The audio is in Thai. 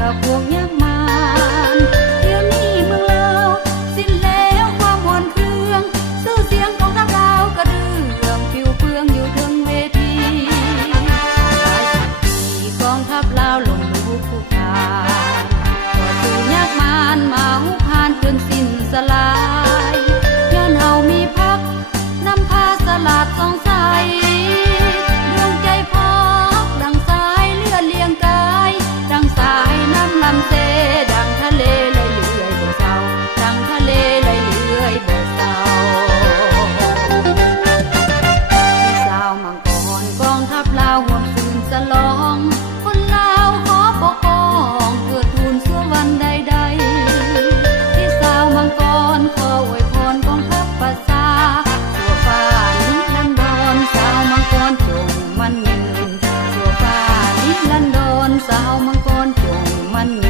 กับพวกยักษ์มารเดี๋ยวนี้เมืองเราสิ้นแล้วความหวนเครื่องชื่อเสียงของทัพเรากระเดื่องผิวเปลืองอยู่ถึงเวทีกองทัพเราลงมือผู้พานก็สู่ยักษ์มารมาหุพานจนสิ้นสลายย้อนเฮามีพักนำพาสลาดสองสายดวงใจพักดังสายเลือดเลียงกายดังสายน้ำลำเซดังทะเลไหลเลื่อยบ่เศร้าดังทะเลไหลเลื่อยบ่เศร้าที่สาวมังกรกองทัพลาวห่วงคืนสลองคนลาวขอปกป้องเพื่อทูลสัววันใดๆที่สาวมังกรขออวยพรกองทัพภาษาสัวฟ้านิรันดรสาวมังกรจงมั่นยืนสัวฟ้านิรันดรสาวมังกรจงมั่นยืน